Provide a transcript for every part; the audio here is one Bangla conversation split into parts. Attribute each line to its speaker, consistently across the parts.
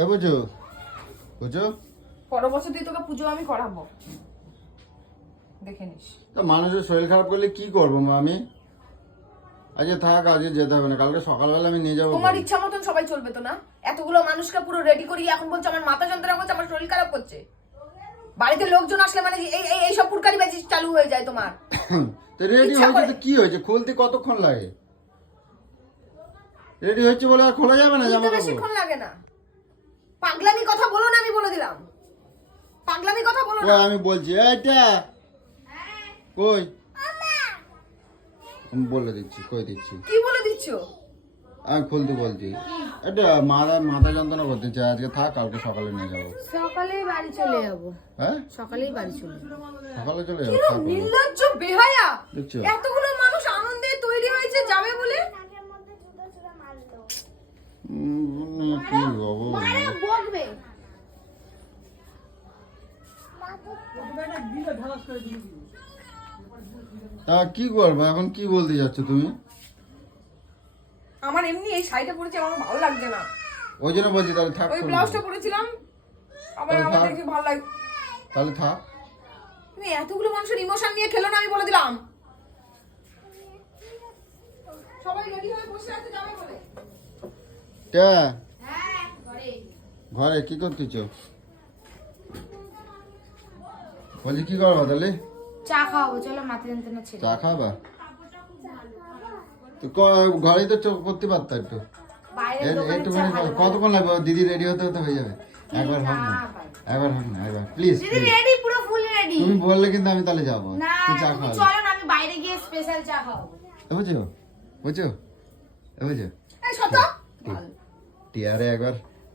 Speaker 1: এ বুঝো বুঝো?
Speaker 2: পরের বছর দিয়ে তোকে পুজো আমি করাবো। দেখে নিস।
Speaker 1: তা মানুষের শরীর খারাপ করলে কি করব মা আমি আজকে থাক আজকে যেতে হবে না কালকে সকালবেলা আমি নিয়ে যাব
Speaker 2: তোমার ইচ্ছা মতন সবাই চলবে তো না? এতগুলো মানুষকে পুরো রেডি করিয়ে এখন বলছে আমার মাথা যন্ত্রণা করছে আমার শরীর খারাপ করছে। বাড়িতে লোকজন আসলে মানে এই এই এইসব পুরকারি বাজি চালু হয়ে যায় তোমার।
Speaker 1: তো রেডি
Speaker 2: ইচ্ছা
Speaker 1: হয়েছে তো কি হয়েছে? খুলতে কতক্ষণ লাগে? রেডি হচ্ছে বলে আর খোলা যাবে না জামা কাপড়
Speaker 2: বেশিক্ষণ লাগে না। পাগলামি কথা বলো না আমি বলে দিলাম। পাগলামি কথা বলো না।
Speaker 1: আমি বলছি এইটা কই? আমি বলে দিচ্ছি কই দিচ্ছি?
Speaker 2: কি বলে দিচ্ছ?
Speaker 1: আমি খুলতে বলছি। এটা মাথা মাথা যন্ত্রণা করতে চাই আজকে থাক কালকে সকালে নিয়ে যাব।
Speaker 3: সকালেই বাড়ি চলে যাব।
Speaker 1: হ্যাঁ?
Speaker 3: সকালেই বাড়ি চলে যাব।
Speaker 1: সকালে চলে যাব।
Speaker 2: নির্লজ্জ বেহায়া!
Speaker 1: দেখছ?
Speaker 2: এতগুলো মানুষ আনন্দে তৈরি হয়েছে যাবে বলে
Speaker 1: কি
Speaker 3: বকবে।
Speaker 1: তা কি করব? এখন কি বলতে যাচ্ছ তুমি?
Speaker 2: আমার এমনি এই শাড়িটা পরেছি আমার ভালো লাগছে না।
Speaker 1: ওই জন্য বলছি তাহলে থাক
Speaker 2: ওই ব্লাউজটা পরেছিলাম আবার আমার
Speaker 1: থাক।
Speaker 2: দেখে ভালো লাগে
Speaker 1: তাহলে থাক।
Speaker 2: তুমি এতগুলো মানুষের ইমোশন নিয়ে খেলো না আমি বলে দিলাম। সবাই রেডি হয়ে বসে আছে যাবে বলে?
Speaker 1: কে? ঘরে কি করতেছ? বলছি কি করবা তাহলে?
Speaker 3: চা খাওয়াবো চলো মাথা যন্ত্রণা
Speaker 1: চা খাবা? তো ঘরেই তো চোখ করতে পারত একটু একটুখানি কতক্ষণ লাগবে? দিদি রেডি হতে হতে হয়ে যাবে। একবার হোক না। একবার হোক না একবার। প্লিজ
Speaker 3: দিদি রেডি পুরো ফুল রেডি
Speaker 1: তুমি বললে কিন্তু আমি তাহলে যাব। তুই চা খাওয়াবে।
Speaker 3: চলো না আমি বাইরে গিয়ে স্পেশাল চা খাওয়াবো।
Speaker 1: বুঝছ? বুঝছ? বুঝছ?
Speaker 2: এই সত
Speaker 1: টিয়ারে একবার।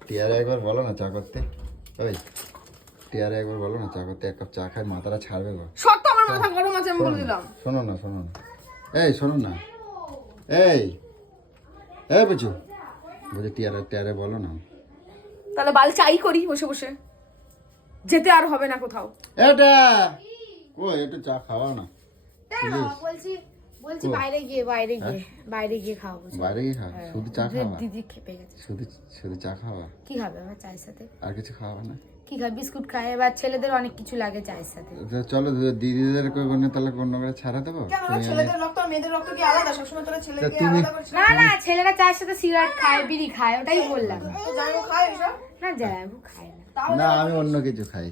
Speaker 1: টিয়ারে একবার বলো না চা করতে। ওই টিয়ারে একবার বলো না চা করতে। এক কাপ চা খাই মাথাটা ছাড়বে গো।
Speaker 2: সত্য আমার মাথা গরম আছে আমি বলে দিলাম।
Speaker 1: শোনো না শোনো না। এই শোনো না। এই এই বুঝু। বুঝি টিয়ারে টিয়ারে বলো না।
Speaker 2: তাহলে বাল চাই করি বসে বসে। যেতে আর হবে না কোথাও।
Speaker 1: এটা কই একটু চা খাওয়া না।
Speaker 3: বলছি বলছি বাইরে গিয়ে বাইরে গিয়ে বাইরে গিয়ে খাওয়াবো
Speaker 1: বাইরে গিয়ে খাওয়া শুধু চা খাওয়া
Speaker 3: দিদি খেপে গেছে।
Speaker 1: শুধু শুধু চা খাওয়া
Speaker 3: কি খাবে আমার চায়ের সাথে?
Speaker 1: আর কিছু খাওয়া না?
Speaker 3: কি খাবে? বিস্কুট খায় ছেলেদের অনেক কিছু লাগে চায়ের সাথে।
Speaker 1: চলো দিদিদের কোনো তাহলে কোনো করে ছাড়া দেবো?
Speaker 2: না ছেলেদের রক্ত আর মেয়েদের রক্ত কি আলাদা? সবসময় তোরা ছেলেকে আলাদা করছিস
Speaker 3: না না ছেলেরা চায়ের সাথে সিগারেট খায় বিড়ি খায় ওটাই বললাম।
Speaker 2: তো জানো খায় এসব?
Speaker 3: না জায়াবু খায় না।
Speaker 1: না আমি অন্য কিছু খাই।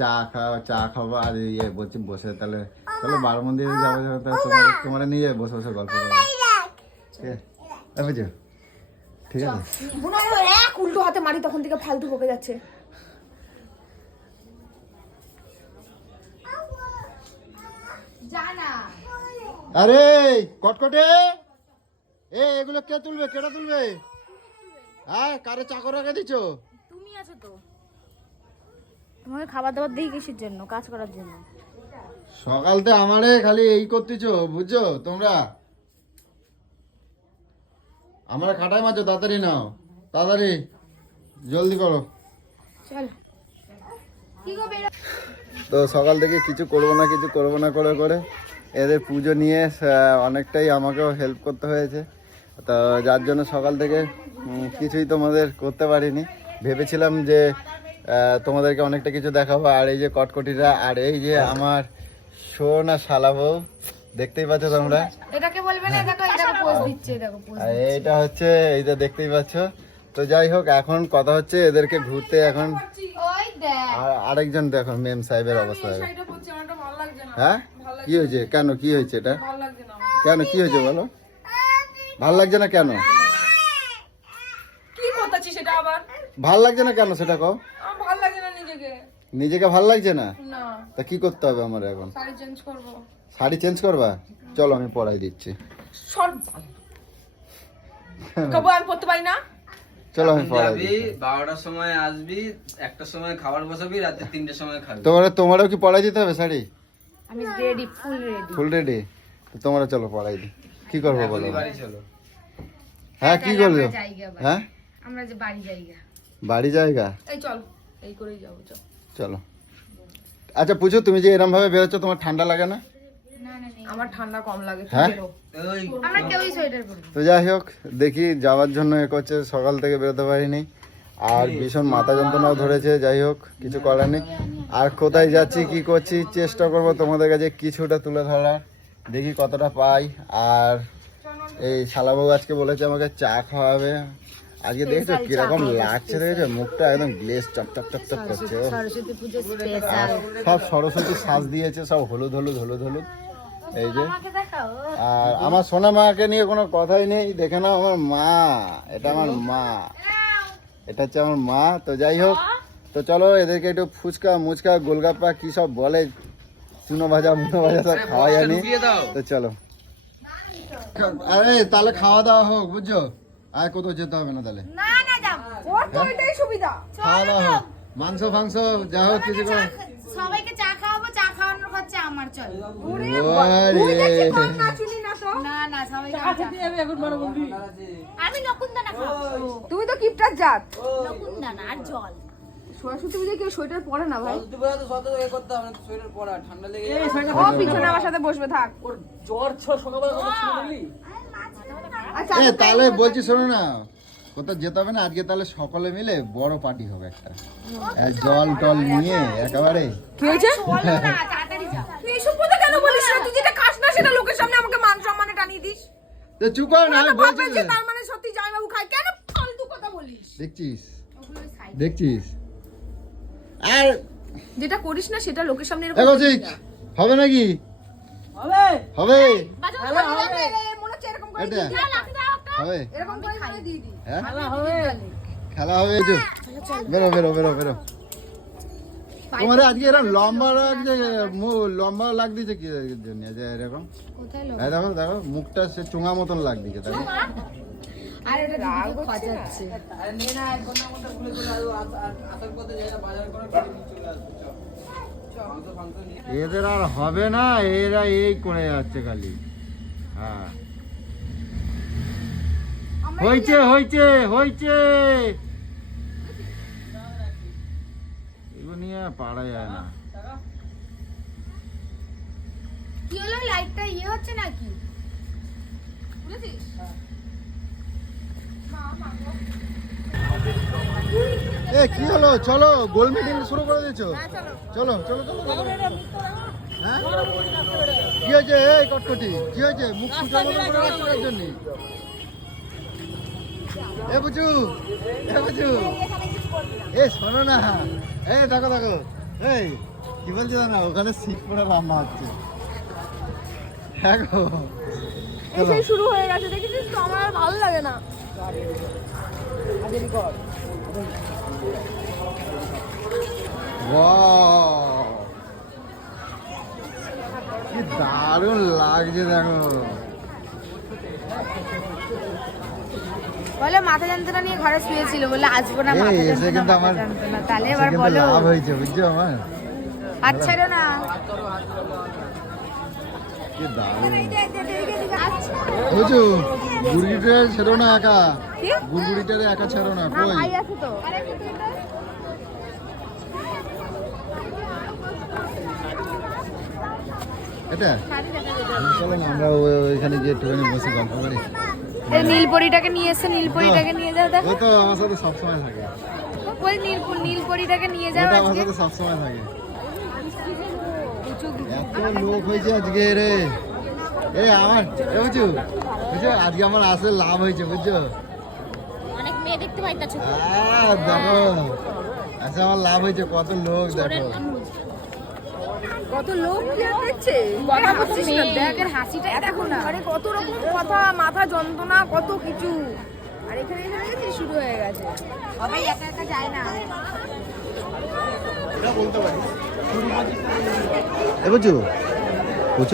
Speaker 1: চা খাওয়া চা খাব আর ইয়ে বলছি বসে তাহলে চলো বারো মন্দিরে যাব যাব তাহলে তোমার তোমার নিয়ে যাবে বসে বসে গল্প করব। ঠিক আছে? এই ঠিক আছে
Speaker 2: এক উল্টো হাতে মারি তখন থেকে ফালতু বকে যাচ্ছে।
Speaker 1: আরে কটকটে। এ এগুলো কে তুলবে? কেটা তুলবে? হ্যাঁ কারে চাকর রেখে দিচ্ছ
Speaker 3: তুমি আছো তো। তোমাকে খাবার দাবার দিই কিসের জন্য? কাজ করার জন্য।
Speaker 1: সকালতে আমারে খালি এই করতেছো বুঝছ? তোমরা আমরা খাটাই মাছো তাড়াতাড়ি নাও তাড়াতাড়ি জলদি করো।
Speaker 3: চল। কি গো বেরো
Speaker 1: তো সকাল থেকে কিছু করব না কিছু করব না করে করে। এদের পুজো নিয়ে অনেকটাই আমাকেও হেল্প করতে হয়েছে। তো যার জন্য সকাল থেকে কিছুই তোমাদের করতে পারিনি। ভেবেছিলাম যে তোমাদেরকে অনেকটা কিছু দেখাবো। আর এই যে কটকটিরা আর এই যে আমার সোনা শালা বউ দেখতেই পাচ্ছ তোমরা?
Speaker 3: এটাকে বলবে না দেখো এটাকে পোজ দিচ্ছে দেখো পোজ
Speaker 1: আর এইটা হচ্ছে এইটা দেখতেই পাচ্ছ। তো যাই হোক এখন কথা হচ্ছে এদেরকে ঘুরতে এখন।
Speaker 3: ওই দেখ।
Speaker 1: আর আরেকজন দেখো মেম সাহেবের অবস্থা। দেখো।
Speaker 2: এটা করছি আমারটা ভালো লাগছে না।
Speaker 1: হ্যাঁ? কি হয়েছে? কেন কি হয়েছে এটা?
Speaker 2: ভালো লাগছে না।
Speaker 1: কেন কি হয়েছে বলো? ভালো লাগছে না কেন?
Speaker 2: কি করতেছি সেটা আবার?
Speaker 1: ভালো লাগছে না কেন সেটা কও
Speaker 2: আমার ভালো লাগছে না নিজেকে
Speaker 1: ভালো লাগছে না? তা কি করতে হবে আমার এখন?
Speaker 2: শাড়ি চেঞ্জ করব।
Speaker 1: শাড়ি চেঞ্জ করবা? চলো আমি পরাই দিচ্ছি।
Speaker 2: আমি পড়তে পারি না?
Speaker 1: চলো আমি
Speaker 4: বারোটার সময় আসবি একটার সময় খাবার বসাবি রাতে তিনটের সময় খাবি।
Speaker 1: তোমার তোমারও কি পরাই দিতে হবে শাড়ি?
Speaker 3: আমি ready full ready
Speaker 1: full ready তো তোমরা চলো পরাই দি কি করব বলো?
Speaker 4: বাড়ি চলো।
Speaker 1: হ্যাঁ কি করব?
Speaker 3: জায়গা
Speaker 1: হ্যাঁ?
Speaker 3: আমরা যে বাড়ি জায়গা
Speaker 1: বাড়ি জায়গা
Speaker 2: এই চল এই করেই যাব চল।
Speaker 1: চলো। আচ্ছা পুজো তুমি যে এরম ভাবে বেরোচ্ছ তোমার ঠান্ডা লাগে না?
Speaker 3: না না নেই
Speaker 2: আমার ঠান্ডা কম লাগে
Speaker 1: হ্যাঁ?
Speaker 3: আমরা কেউই সোয়েটার পরবো
Speaker 1: তো যাই হোক দেখি যাওয়ার জন্য এ করছে সকাল থেকে বেরোতে পারিনি। আর ভীষণ মাথা যন্ত্রণাও ধরেছে যাই হোক কিছু করার নেই। আর কোথায় যাচ্ছি কি করছি চেষ্টা করব তোমাদের কাছে কিছুটা তুলে ধরার। দেখি কতটা পাই। আর এই শালাবাবু আজকে বলেছে আমাকে চা খাওয়াবে। আজকে দেখছ কীরকম লাগছে দেখেছ? মুখটা একদম গ্লেস চপ চপ চপ চপ করছে। সব সরস্বতী সাজ দিয়েছে সব হলুদ হলুদ হলুদ হলুদ। এই যে। আর আমার সোনা মাকে নিয়ে কোনো কথাই নেই। দেখে নাও আমার মা। এটা আমার মা। এটা হচ্ছে আমার মা। তো যাই হোক তো চলো এদেরকে একটু ফুচকা মুচকা গোলগাপ্পা কি সব বলে? চুনো ভাজা মুনো ভাজা সব খাওয়া জানি তো চলো। আরে তাহলে খাওয়া দাওয়া হোক বুঝছ? আর কোথাও যেতে হবে না তাহলে।
Speaker 3: না না যাব
Speaker 2: ওর তো এটাই সুবিধা।
Speaker 1: হোক মাংস ফাংস যা হোক কিছু করে
Speaker 3: সবাইকে চা খাওয়াবো চা খাওয়ানোর খরচা আমার চল।
Speaker 1: ওরে
Speaker 2: না চিনি না তো।
Speaker 3: না না সবাইকে আমি চা খাওয়াবো। আমি নকুনদানা খাব।
Speaker 2: তুমি তো কিপটার জাত।
Speaker 3: নকুনদানা আর জল।
Speaker 2: সরস্বতী পুজোয় কেউ সোয়েটার পরে না ভাই?
Speaker 4: করতে হবে না সোয়েটার পরা ঠান্ডা লেগে
Speaker 2: ও পিছনে আমার সাথে বসবে থাক। আচ্ছা
Speaker 1: এ তাহলে বলছি শোনো না কোথাও যেতে হবে না আজকে তাহলে সকলে মিলে বড় পার্টি হবে একটা। জল টল নিয়ে একেবারে।
Speaker 2: কি হয়েছে?
Speaker 3: বলো না তাড়াতাড়ি যাও।
Speaker 2: তুই এসব কথা কেন বলিস তুই যেটা খাস না সেটা লোকের সামনে আমাকে মান সম্মানে টানিয়ে দিস।
Speaker 1: তো চুপ কর না আমি বলছি।
Speaker 2: তার মানে সত্যি জামাইবাবু খায়? কেন ফালতু কথা বলিস?
Speaker 1: দেখছিস? দেখছিস? আর
Speaker 2: যেটা করিস না সেটা লোকের সামনে এরকম
Speaker 1: হবে নাকি? হবে।
Speaker 3: বাজো
Speaker 2: মনে হচ্ছে এরকম করে
Speaker 1: এটা? হবে। হ্যাঁ? খেলা হবে। এই যে। বেরো বেরো বেরো বেরো। তোমার আজকে এরকম লম্বা লাগছে মু- লম্বা লাগ দিয়েছে কি জন্য যে এরকম?
Speaker 3: কোথায়
Speaker 1: দেখো দেখো মুখটা সে চুঙা মতন লাগ দিয়েছে দেখো।
Speaker 3: আর এটা রাগ খজাচ্ছে।
Speaker 4: আরে নে না এক ঘণ্টার মধ্যে ঘুরে চলে আসব আসার পথে যাই বাজার করে চলে আসব চ। চ, মাংস ফাংস নিয়ে।
Speaker 1: এদের আর হবে না এরা এই করে যাচ্ছে খালি। হ্যাঁ। হয়েছে হয়েছে হয়েছে এগুলো নিয়ে পারা যায় না।
Speaker 3: কি হলো? লাইটটা ইয়ে হচ্ছে নাকি?
Speaker 2: বুঝেছিস?
Speaker 1: এ কি হলো? চলো গোল মিটিং শুরু করে দিয়েছ। চলো। চলো চলো চলো। হ্যাঁ? কি হয়েছে? এই কটকটি। কি হয়েছে? মুখ জন্য। এ বুঝু এ বুঝু। এ শোনো না এই দেখো দেখো। এই কি বলছি জানো? ওখানে সিট পরে রান্না হচ্ছে। দেখো।
Speaker 2: সেই শুরু হয়ে গেছে দেখেছিস তো? আমার ভালো লাগে না!
Speaker 1: কি দারুণ লাগছে দেখো।
Speaker 3: বলে মাথা যন্ত্রণা নিয়ে ঘরে শুয়েছিল বলে আসব না মাথা যন্ত্রণা মাথা তাহলে এবার বলো।
Speaker 1: লাভ হয়েছে বুঝছ আমার?
Speaker 3: আচ্ছা রে না।
Speaker 1: কি দারুণ। গুড়গুড়িটা ছেড়ো না একা। ছেড়ো না কই?
Speaker 2: ভাই আছে তো।
Speaker 1: এটা? চলো না আমরা ওই- ওইখানে গিয়ে একটুখানি বসে গল্প করি।
Speaker 3: নীলপরিটাকে নিয়ে এসে নীলপরিটাকে নিয়ে যাও দেখো।
Speaker 1: ও তো আমার সাথে সবসময় থাকে।
Speaker 3: ওই নীল নীলপরিটাকে নিয়ে যাও
Speaker 1: ওটা আমার
Speaker 3: আজকে।
Speaker 1: সাথে সবসময় থাকে। এত লোক হয়েছে আজকে রে। এই আমার এ বুঝছ বুঝছ? আজকে আমার আসলে লাভ হয়েছে বুঝছ?
Speaker 3: অনেক মেয়ে দেখতে
Speaker 1: দেখো। আচ্ছা আমার লাভ হয়েছে কত লোক দেখো।
Speaker 2: কত লোক দেখছে কথা বলছিস না।
Speaker 3: হাসিটাই দেখো না।
Speaker 2: আরে কত রকম কথা মাথা যন্ত্রণা কত কিছু। আর এখানে এখানে গেছি শুরু হয়ে গেছে।
Speaker 3: সবাই একা একা যায় না।
Speaker 1: এ বুঝছ বুঝছ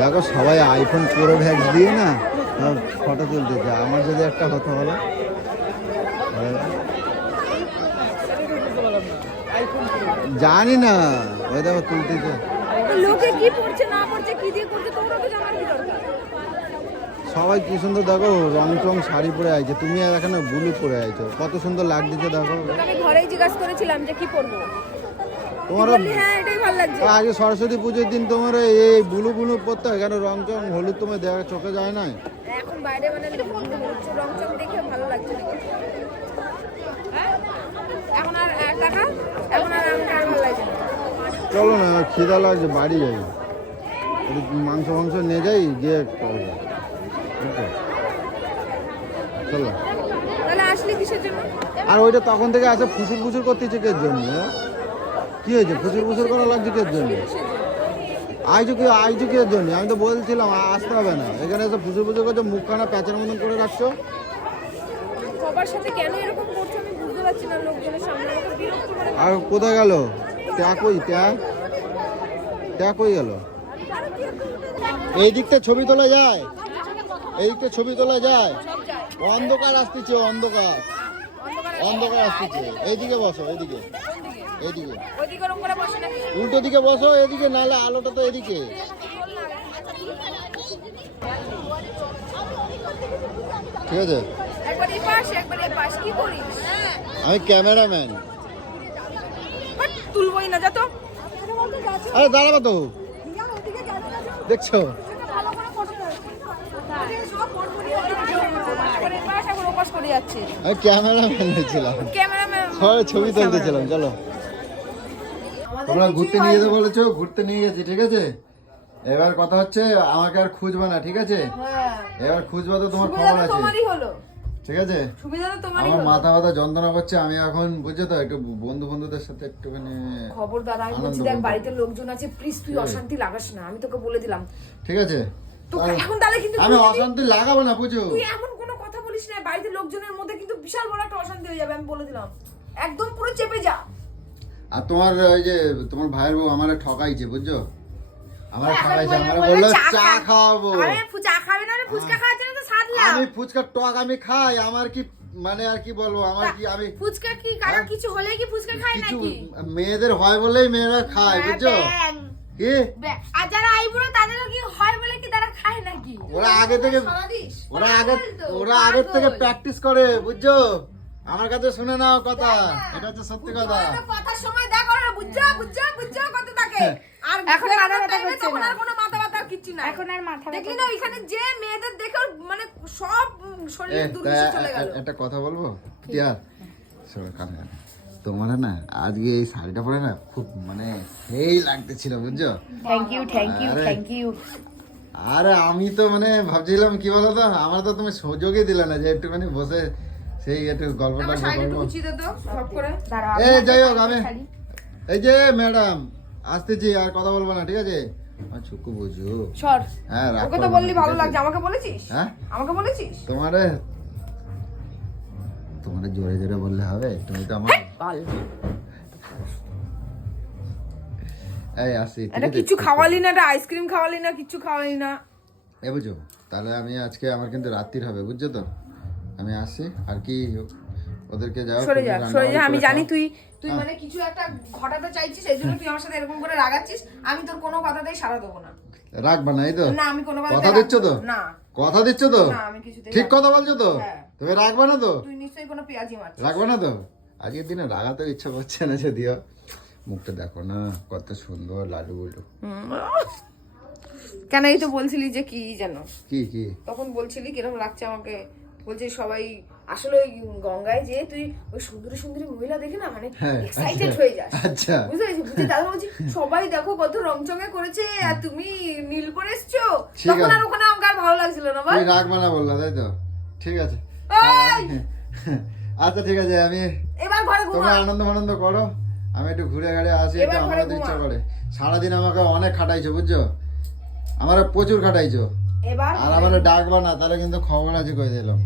Speaker 1: দেখো সবাই আইফোন প্রো ভ্যাক্স দিয়ে না ফটো তুলতেছে। আমার যদি একটা হতো হলো জানি না। ওই
Speaker 2: লোকে কি পড়ছে না পড়ছে কি দিয়ে করছে তোমরা তো জানার কি দরকার।
Speaker 1: সবাই কি সুন্দর দেখো রং টং শাড়ি পরে আছে তুমি এখানে বুলি পরে আছো কত সুন্দর লাগতেছে দেখো।
Speaker 2: আমি ঘরেই জিজ্ঞাসা করেছিলাম যে কি পরবো। হ্যাঁ,
Speaker 1: আগে সরস্বতী পুজোর দিন তোমার এই বুলু বুলু পরতে হয় কেন রং চং হলুদ তোমার দেখা চোখে যায় মানে না।
Speaker 2: এখন আর টাকা এখন আর আমি
Speaker 1: চলো না খিদা লাগছে বাড়ি যাই। মাংস মাংস নিয়ে যাই গিয়ে করব চলো। আর ওইটা তখন থেকে আছে ফুসুর ফুসুর করতেছে কে জন্য? কি হয়েছে? ফুসুর ফুসুর করা লাগছে কে জন্য? আইজু কি আইজু কি জন্য? আমি তো বলছিলাম আসতে হবে না। এখানে এসে ফুসুর ফুসুর করছ মুখখানা প্যাঁচের মতন করে রাখছো।
Speaker 2: সবার সাথে কেন এরকম করছ আমি বুঝতে পারছি না লোকজনের সামনে। আমাকে বিরক্ত করে
Speaker 1: আর কোথায় গেল? কই কই গেল? এই দিকটা ছবি তোলা যায়। এই দিকটা ছবি তোলা যায়। অন্ধকার আসতেছে অন্ধকার। অন্ধকার আসতেছে। এইদিকে বসো এইদিকে। এইদিকে। উল্টো দিকে বসো এদিকে নালে আলোটা তো এদিকে ঠিক আছে? আমি ক্যামেরাম্যান।
Speaker 2: বাট তুলবই না যা তো।
Speaker 1: আরে দাঁড়াবো তো। দেখছ? ছবি তুলতেছিলাম চলো। তোমরা ঘুরতে নিয়ে যেতে বলেছ ঘুরতে নিয়ে গেছি ঠিক আছে? এবার কথা হচ্ছে আমাকে আর খুঁজবে না ঠিক আছে?
Speaker 2: হ্যাঁ।
Speaker 1: এবার খুঁজবে তো তোমার খবর আছে। ঠিক আছে? আমার মাথা ব্যথা যন্ত্রণা করছে আমি এখন বুঝছ তো একটু বন্ধু বন্ধুদের সাথে একটুখানি
Speaker 2: খবর দাদা আমি বলছি দেখ বাড়িতে লোকজন আছে প্লিজ তুই অশান্তি লাগাস না আমি তোকে বলে দিলাম।
Speaker 1: ঠিক আছে।
Speaker 2: তো এখন তাহলে কিন্তু
Speaker 1: আমি অশান্তি লাগাবো না বুঝো
Speaker 2: তুই এমন কোনো কথা বলিস না বাড়িতে লোকজনের মধ্যে কিন্তু বিশাল বড় একটা অশান্তি হয়ে যাবে আমি বলে দিলাম। একদম পুরো চেপে যা।
Speaker 1: আর তোমার ওই যে তোমার ভাইয়ের বউ আমার ঠকাইছে বুঝছ? আমার
Speaker 2: এখন
Speaker 1: আমার
Speaker 2: বলল চা
Speaker 1: খাওয়াবো।
Speaker 2: আরে ফু- খাবে না ফুচকা খাওয়ার জন্য তো সাধলাম
Speaker 1: আমি ফুচকার টক আমি খাই আমার কি মানে আর কি বলব আমার কি আমি
Speaker 2: ফুচকা কি কারও কিছু হলে কি ফুচকা খায়
Speaker 1: কিছু
Speaker 2: নাকি?
Speaker 1: মেয়েদের হয় বলেই মেয়েরা খায়
Speaker 2: হ্যাঁ,
Speaker 1: বুঝছ। কি?
Speaker 2: আর যারা আইবুড়ো তাদেরও কি হয় বলে কি তারা খায় নাকি?
Speaker 1: ওরা আগে থেকে ওরা আগে ওরা আগে থেকে প্র্যাকটিস করে বুঝছ? আমার কাছে শুনে নাও কথা। এটা হচ্ছে সত্যি কথা।
Speaker 2: কথার সময় দেখো বুঝছ বুঝছ বুঝছ কত থাকে
Speaker 1: হ্যাঁ।
Speaker 2: আর
Speaker 3: এখন মাথা ব্যথা করছে
Speaker 2: তখন আর কোনো মাথা ব্যথা আর না
Speaker 3: এখন আর মাথা
Speaker 2: দেখলি না ওইখানে যে মেয়েদের দেখে মানে সব শরীরে
Speaker 1: তা
Speaker 2: চলে গেল।
Speaker 1: একটা কথা বলব? টিয়ার কানে। তোমার না আজকে এই শাড়িটা পরে না খুব মানে সেই লাগতেছিল বুঝছ?
Speaker 3: থ্যাংক ইউ থ্যাংক ইউ
Speaker 1: আরে।
Speaker 3: থ্যাংক ইউ
Speaker 1: আরে আমি তো মানে ভাবছিলাম কি বলো তো আমার তো তুমি সুযোগই দিলে না যে একটুখানি বসে সেই একটু গল্পটা
Speaker 2: আমার শাড়িটা একটু
Speaker 1: করব
Speaker 2: গুছিয়ে দে তো সব করে।
Speaker 3: দাঁড়াও
Speaker 1: এ যাই হোক আমি এই যে ম্যাডাম। আসতেছি আর কথা বলব না ঠিক আছে? চুকু বুঝু।
Speaker 2: সর।
Speaker 1: হ্যাঁ
Speaker 2: ওকে তো বললি ভালো লাগছে আমাকে বলেছিস?
Speaker 1: হ্যাঁ?
Speaker 2: আমাকে বলেছিস?
Speaker 1: তোমারে তোমারে জোরে জোরে বললে হবে তুমি তো আমার
Speaker 2: বল।
Speaker 1: এই আসি
Speaker 2: এটা কিছু খাওয়ালি না এটা আইসক্রিম খাওয়ালি না কিছু খাওয়ালি না।
Speaker 1: এ বুঝো তাহলে আমি আজকে আমার কিন্তু রাত্রির হবে বুঝছ তো? আমি আসি আর কি ওদেরকে যাও
Speaker 2: সরে যা সরে যা আমি জানি তুই তুই মানে কিছু একটা ঘটাতে চাইছিস এই জন্য তুই আমার সাথে এরকম করে রাগাচ্ছিস আমি তোর কোনো কথাতেই সাড়া দেবো না।
Speaker 1: রাখবা না এই তো।
Speaker 2: না আমি কোনো
Speaker 1: কথা দিচ্ছ তো?
Speaker 2: না।
Speaker 1: কথা দিচ্ছ তো?
Speaker 2: না আমি কিছুতেই
Speaker 1: ঠিক কথা বলছো তো?
Speaker 2: হ্যাঁ।
Speaker 1: তুমি রাখবা না তো?
Speaker 2: তুই নিশ্চয়ই কোনো পেঁয়াজি মারছিস।
Speaker 1: রাখবা না তো? আজকের দিনে রাগাতে ইচ্ছা করছে না যদিও। মুখটা দেখো না কত সুন্দর লাডু বুডু
Speaker 2: কেন এই তো বলছিলি যে কি যেন?
Speaker 1: কি কি?
Speaker 2: তখন বলছিলি কীরকম লাগছে আমাকে? বলছি সবাই আসলে ওই গঙ্গায় যে তুই ওই সুন্দরী সুন্দরী মহিলা দেখে না মানে
Speaker 1: হ্যাঁ,
Speaker 2: এক্সাইটেড
Speaker 1: আচ্ছা।
Speaker 2: হয়ে যাস।
Speaker 1: আচ্ছা।
Speaker 2: বুঝতে পেরেছি দাদা বলছি সবাই দেখো কত রংচঙে করেছে আর তুমি নীল পরে এসছো? তখন আর ওখানে আমাকে আর ভালো লাগছিল না ভাই
Speaker 1: তুই রাখবা না বললা তাই তো? ঠিক আছে। আচ্ছা ঠিক আছে আমি
Speaker 2: এবার ঘরে ঘুমা।
Speaker 1: তোমরা আনন্দ আনন্দ করো। আমি একটু ঘুরে ঘাড়ে আসি একটু
Speaker 2: ঘরে
Speaker 1: ইচ্ছা করে। সারাদিন আমাকে অনেক খাটাইছো বুঝছ? আমার প্রচুর খাটাইছো।
Speaker 2: এবার
Speaker 1: আর আমার ডাকবা না তাহলে কিন্তু খবর আছে কই দিলাম।